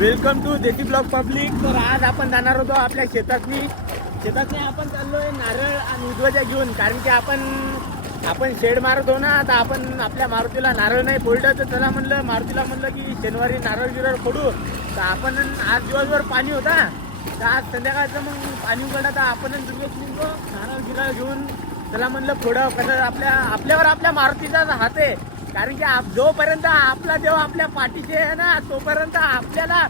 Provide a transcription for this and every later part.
Welcome to Desi blog public. तर आज आपण जाणार होतो आपल्या शेतातनी आपण चाललोय नारळ आणि उजवाच्या घेऊन. कारण की आपण शेड मारत हो ना. आता आपण आपल्या मारुतीला नारळ नाही फोडलं, तर त्याला म्हणलं मारुतीला म्हणलं की शनिवारी नारळ गिरळ फोडू. तर आपण आज दिवसभर पाणी होता, तर आज संध्याकाळचं मग पाणी उघडलं तर आपण दुर्गेश निघतो नारळ गिरळ घेऊन. त्याला म्हणलं फोडं कसं आपल्यावर आपल्या मारुतीचा हात आहे. कारण की जोपर्यंत आपला देव आपल्या पाठीशी आहे ना, तोपर्यंत आपल्याला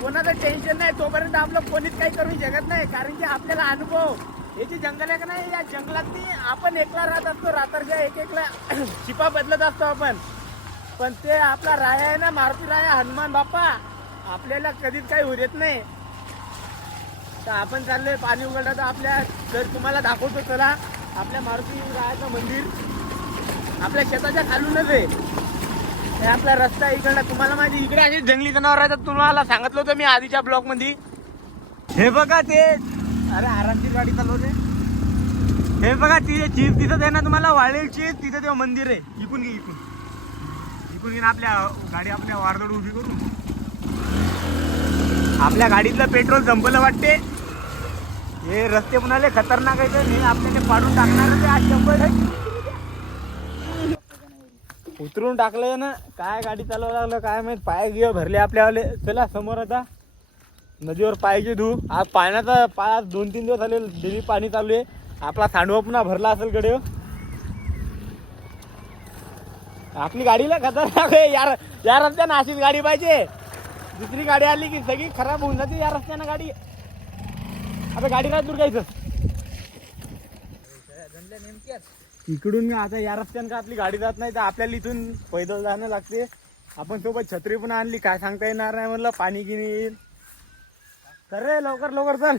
कोणाचं टेन्शन नाही, तोपर्यंत आपलं कोणीच काही करू शकत नाही. कारण की आपल्याला अनुभव याची जंगल आहे का नाही, या जंगलातनी आपण एकला राहत असतो. रात्रच्या एकला शिपा बदलत असतो आपण. पण ते आपला राया आहे ना, मारुती राया हनुमान बाप्पा आपल्याला कधीच काही होत नाही. तर आपण चाललोय पाणी उघडलं तर आपल्या तर तुम्हाला दाखवतो. चला, आपल्या मारुती रायाचं मंदिर आपल्या शेताच्या खालूनच आहे. हे आपला रस्ता इकडला. तुम्हाला माहिती इकडे अशी जंगली जनावर आहेत. तुम्हाला सांगितलं होतं मी आधीच्या ब्लॉग मध्ये. हे बघा ते, अरे आरामशीर गाडी चालवते. हे बघा तिथे चीज दिसत आहे ना तुम्हाला, वाळलेली चीज. तिथे तेव्हा मंदिर आहे. इकून घे आपल्या गाडी आपल्या वारदोड उभी करून. आपल्या गाडीतलं पेट्रोल संपलं वाटते. हे रस्ते पुन्हा खतरनाक आहे. तर आपल्याला पाडून टाकणार ते आज 100 उतरून टाकलंय ना. काय गाडी चालवायला लागलं काय माहित, पाय गिय भरले आपल्यावाले. चला समोर आता नदीवर पाय धू. आज पाण्याचा 2-3 दिवस झाले डेली पाणी चालू आहे. आपला सांडवा पुन्हा भरला असेल कडे. आपली गाडीला खतरनाक आहे यार. या रस्त्यानं अशीच गाडी पाहिजे. दुसरी गाडी आली की सगळी खराब होऊन जाते या रस्त्यानं गाडी. आता गाडी काय दूर घ्यायचं इकडून. आता या रस्त्यानं का आपली गाडी जात नाही, तर आपल्याला इथून पैदल जाणं लागते. आपण सोबत छत्री पण आणली, काय सांगता येणार नाही म्हणलं पाणी गिनी येईल. तर रे लवकर चल.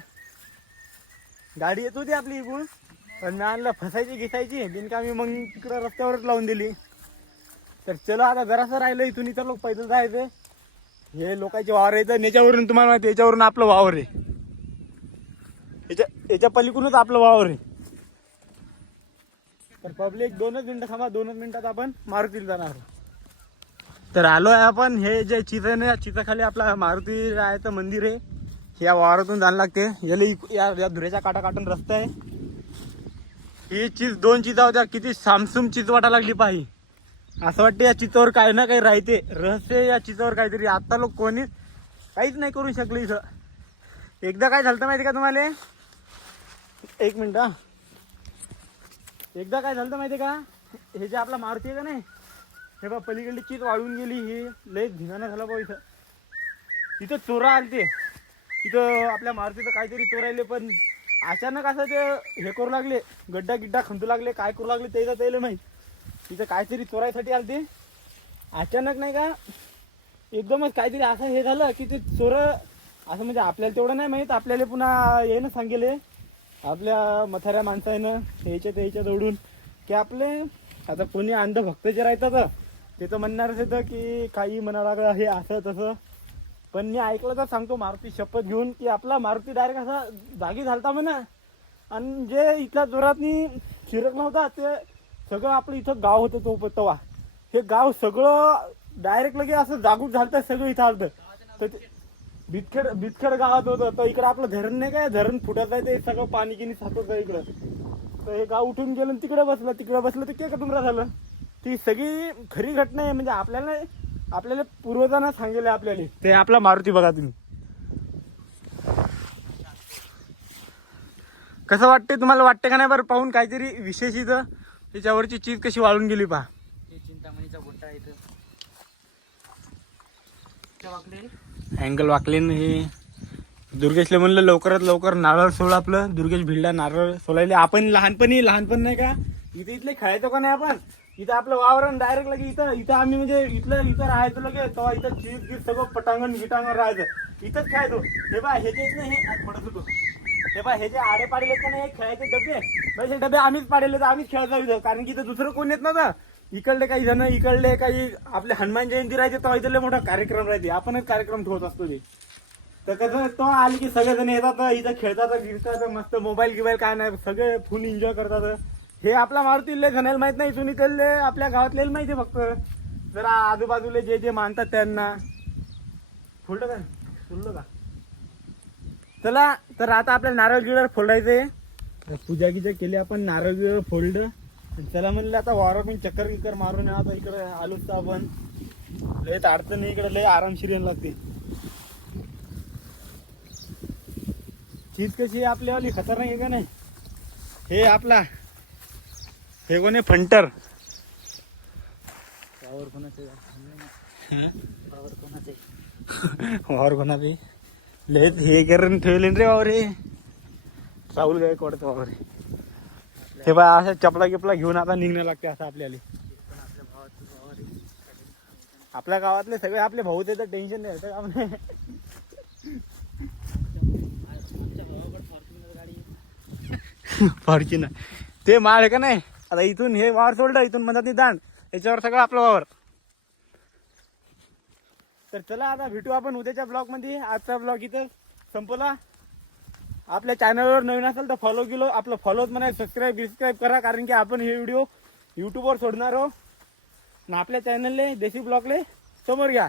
गाडी येत होती आपली इकडून, पण मी आणलं फसायची घिसायची बिनकामी, मग तिकडं रस्त्यावरच लावून दिली. तर चलो आता जरासं राहिलं इथून. इथं लोक पैदल जायचं. हे लोकांचे वावर येतं याच्यावरून. तुम्हाला माहिती याच्यावरून आपलं वावर आहे. याच्या पलीकडूनच आपलं वावर आहे. तर पब्लिक 2च मिनिटं थांबा. 2च मिनिटात आपण मारुतीला जाणार. तर आलो आहे आपण. हे जे चित आहे ना, या चिताखाली आपला मारुती रायाचं मंदिर आहे. या वावरातून जाणं लागते. या धुऱ्याच्या काटा काटून रस्ता आहे. ही चीज 2 चिता होत्या. किती सामसूम चीज वाटा लागली पाही. असं वाटतं या चितावर काही ना काही राहते, रहस्य या चितावर काहीतरी. आता लोक कोणीच काहीच नाही करू शकले इथं. एकदा काय झालं माहिती का तुम्हाला, 1 मिनिट हा. एकदा काय झालं माहिती का, हे जे आपला मारुती आहे का नाही, हे बा पलीकडली चीज वाळून गेली. ही लय धिंगाणा झाला बा. इथं चोरा आलते. इथं आपल्या मारुतीचं काहीतरी चोरायले, पण अचानक असं ते हे करू लागले, गड्डा खंदू लागले. काय करू लागले त्याला माहीत. तिथं काहीतरी चोरायसाठी आलते. अचानक नाही का एकदमच काहीतरी असं हे झालं की ते चोर असं, म्हणजे आपल्याला तेवढं नाही माहीत. आपल्याला पुन्हा हे ना सांगेले आपल्या मथाऱ्या माणसानं ह्याच्यात ओढून की आपले आता कोणी अंध भक्त जे राहतात ते तर म्हणणारच येतं की काही म्हणा लागलं हे असं तसं. पण मी ऐकलं तर सांगतो मारुती शपथ घेऊन की आपला मारुती डायरेक्ट असा जागी झालता म्हणा. आणि जे इथल्या जोरातनी शिरक नव्हता ते सगळं आपलं इथं गाव होतं तो तवा. हे गाव सगळं डायरेक्ट लगे असं जागून झालं. सगळं इथं आलं. तर बितखेड गावात होतं. तर इकडं आपलं धरण नाही काय, धरण फुटत आहे. ते सगळं पाणी गिनी साचत आहे इकडं. तर हे गाव उठून गेलं आणि तिकडे बसलं तर केक डुंगरा झालं. ती सगळी खरी घटना आहे. म्हणजे आपल्याला पूर्वजांना सांगितलं आपल्याला. ते आपला मारुती बघा तुम्ही. कसं वाटते तुम्हाला, वाटते का नाही बरं पाहून काहीतरी विशेष. इथं त्याच्यावरची चीज कशी वाळून गेली पहा. चिंतामणीचा गोटा इथं अँगल वाकले. हे दुर्गेशला म्हणलं लवकरात लवकर नारळ सोड. आपलं दुर्गेश भिडला नारळ सोडायला. आपण लहानपण नाही का इथले खेळायचो का नाही आपण. इथं आपलं वावरण डायरेक्ट लगे इथं आम्ही म्हणजे इथं राहायचो लगे. तेव्हा इथं चीज सगळं पटांगण गिटांगण राहायचं. इथंच खेळायचो. हे बा हे जे नाही हे पडत होतो. हे बा हे जे आडे पाडेले का नाही खेळायचे डबे, म्हणजे डबे आम्हीच पाडेले. तर आम्हीच खेळायचो इथं. कारण की इथं दुसरं कोण येत नव्हतं. इकडले काही जण, इकडले काही आपले हनुमान जयंती राहायचे तेव्हा इथले मोठा कार्यक्रम राहते. आपणच कार्यक्रम ठेवत असतो ते. तर कसं तो आली की सगळेजण येतात इथं खेळतात गिरतात मस्त. मोबाईल काय नाही, सगळे फुल एन्जॉय करतात. हे आपला मारुती लय जणायला माहित नाही. इथून इथले आपल्या गावातले माहिती फक्त. जरा आजूबाजूला जे मानतात त्यांना फुलट काय बोललो का? चला तर आता आपल्याला नारळ गिळर फोडायचे. पूजा गिजा केली आपण, नारळ गिळर फोडलं. चला म्हणलं आता वावरातून चक्कर गिक्कर मारून आता इकडे आलोच तर आपण. लय अडचण नाही इकडे, लय आरामशीर यायला लागते. चीज कशी आहे आपल्यावाली खतरनाक आहे का नाही? हे आपला हे कोणी फंटर वावर कोणाचं वावर कोणाचं वावर कोणाचे लय हे करून ठेवले रे वावर. हे राहुल गायकवाडचं वावर आहे. हे बा अशा चपला गिपला घेऊन आता निघणं लागते असं आपल्याला. पण आपल्या भावाचं वावर आहे. आपल्या गावातले सगळे आपले भाऊ ते तर टेन्शन नाही होतं का म्हणे. आमच्या भावाकडे फॉर्च्युनर गाडी आहे. फॉर्च्युनर ते माळ आहे का नाही. आता इथून हे वावर सोडलं, इथून म्हणतात ती दांड, याच्यावर सगळं आपलं वावर. तर चला आता भेटू आपण उद्याच्या ब्लॉग मध्ये. आजचा ब्लॉग इथं संपला. आपल्या चॅनलवर नवीन असेल तर फॉलो केलो, आपलं फॉलोच म्हणा, सबस्क्राईब करा, कारण की आपण हे व्हिडिओ यूट्यूबवर सोडणार आहोत. आणि आपल्या चॅनलले देशी ब्लॉगले समोर घ्या.